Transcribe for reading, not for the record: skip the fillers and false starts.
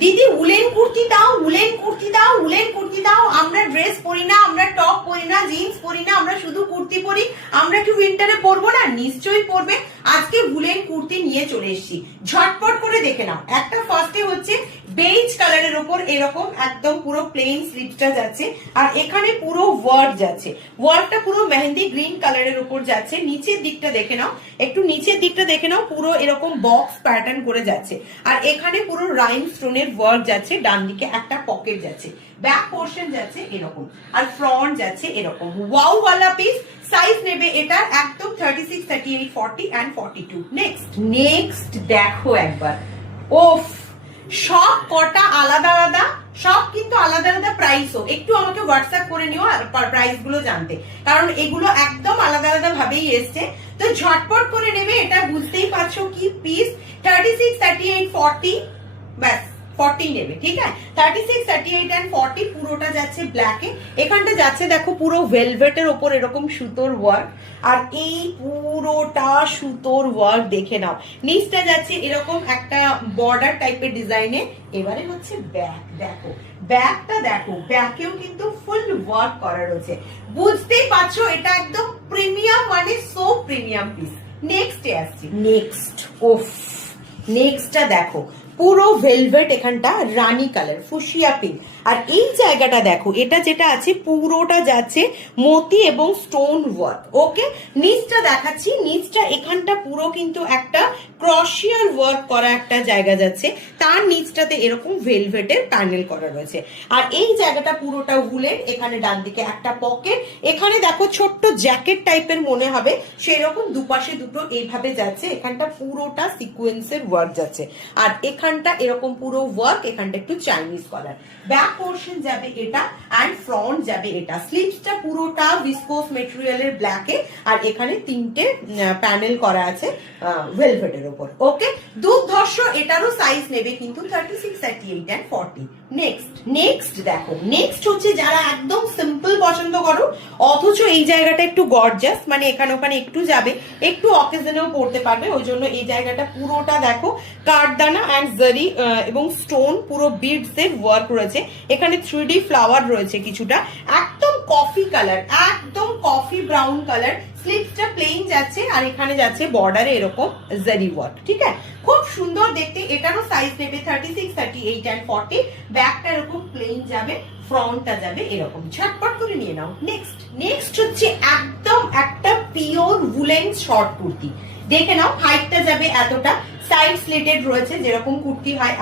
দিদি উলেন কুর্তি দাও, উলেন কুর্তি দাও, উলেন কুর্তি দাও। আমরা ড্রেস পরি না, আমরা টপ পরি না, জিন্স পরি না, আমরা শুধু কুর্তি পরি। আমরা কি উইন্টারে পরবো না? নিশ্চয়ই পরবে। আজকে উলেন কুর্তি নিয়ে চলে এসেছি, ঝটপট করে দেখে নাও। একটা ফার্স্টে হচ্ছে বেজ কালারের উপর এরকম একদম পুরো প্লেন স্লিভসটা যাচ্ছে, আর এখানে পুরো ওয়ার্ক যাচ্ছে। ওয়ার্কটা পুরো মেহেন্দি গ্রিন কালারের উপর যাচ্ছে। নিচের দিকটা দেখে নাও, একটু নিচের দিকটা দেখে নাও, পুরো এরকম বক্স প্যাটার্ন করে যাচ্ছে। আর এখানে পুরো রাইন স্টোনের ওয়ার্ক যাচ্ছে। ডান দিকে একটা পকেট যাচ্ছে, ব্যাক পোর্শন যাচ্ছে এরকম, আর ফ্রন্ট যাচ্ছে এরকম। ওয়াও ওয়ালা পিস। সাইজ নেবে এটা একদম 36, 38, 40 এন্ড 42। নেক্সট দেখো একবার, ওফ, সব কটা আলাদা আলাদা, সব কিন্তু আলাদা আলাদা প্রাইসও। একটু আমাকে হোয়াটসঅ্যাপ করে নিও আর প্রাইস গুলো জানতে, কারণ এগুলো একদম আলাদা আলাদা ভাবেই এসছে। তো ঝটপট করে নেবে, এটা বুঝতেই পারছো কি পিস। 36, 38, 40, ব্যাস 40 নেবে, ঠিক আছে। 36, 38 এন্ড 40 পুরোটা যাচ্ছে ব্ল্যাকে। এখানটা যাচ্ছে দেখো পুরো ভেলভেটের ওপর এরকম সুতোর ওয়ার্ক, আর এই পুরোটা সুতোর ওয়ার্ক দেখে নাও। নিচটা যাচ্ছে এরকম একটা বর্ডার টাইপের ডিজাইনে। এবারে হচ্ছে ব্যাক, দেখো ব্যাকটা দেখো, ব্যাকেও কিন্তু ফুল ওয়ার্ক করা রয়েছে। বুঝতেই পারছো এটা একদম প্রিমিয়াম, মানে সো প্রিমিয়াম পিস। নেক্সটে আসছি। নেক্সটটা দেখো, পুরো ভেলভেট, এখানটা রানী কালার, ফুশিয়া পিঙ্ক। আর এই জায়গাটা দেখো, এটা যেটা আছে পুরোটা যাচ্ছে মতি এবং স্টোন ওয়ার্ক। ওকে, নিচটা দেখাচ্ছি। নিচটা এখানটা পুরো কিন্তু একটা ক্রশিয়ার ওয়ার্ক করা একটা জায়গা যাচ্ছে, তার নিচটাতে এরকম ভেলভেটের প্যানেল করা রয়েছে। আর এই জায়গাটা পুরোটা উলেন। এখানে ডান দিকে একটা পকেট, এখানে দেখো ছোট্ট জ্যাকেট টাইপের মনে হবে সেরকম, দুপাশে দুটো এইভাবে যাচ্ছে। এখানটা পুরোটা সিকোয়েন্সের ওয়ার্ক যাচ্ছে, আর এখানটা এরকম পুরো ওয়ার্ক, এখানটা একটু চাইনিজ কলার। ব্যাক পোর্শন যাবে এটা, অ্যান্ড ফ্রন্ট যাবে এটা। স্লিভসটা পুরোটা ভিসকোস মেটেরিয়ালের ব্ল্যাকে, আর এখানে তিনটে প্যানেল করা আছে ভেলভেটের উপর। ওকে, দুর্ধর্ষ। এটারও সাইজ নেবে কিন্তু 36, 38 এন্ড 40। নেক্সট দেখো, নেক্সট হচ্ছে যারা একদম সিম্পল পছন্দ করো অথচ এই জায়গাটা একটু গর্জাস, মানে এখানে ওখানে একটু যাবে, একটু অকেশনেও পড়তে পারবে, ওই জন্য এই জায়গাটা পুরোটা দেখো কাঠদানা অ্যান্ড জারি এবং স্টোন, পুরো বিডস এর ওয়ার্ক রয়েছে। এখানে 3D ফ্লাওয়ার রয়েছে কিছুটা, একদম কফি কালার, একদম কফি ব্রাউন কালার। স্লিভসটা প্লেন যাচ্ছে, আর এখানে যাচ্ছে বর্ডারে এরকম জারি ওয়ার্ক, ঠিক আছে। খুব সুন্দর দেখতে। এটারও সাইজ নেবে 36, 38 এন্ড 40। ব্যাকটা এরকম প্লেন যাবে, ফ্রন্টটা যাবে এরকম। ঝটপট করে নিয়ে নাও। নেক্সট হচ্ছে একদম একটা পিওর উলেন শর্ট কুর্তি। দেখে নাও, হাইটটা যাবে এতটা, সাইড স্লিটেড রয়েছে যেরকম কুর্তি হয়।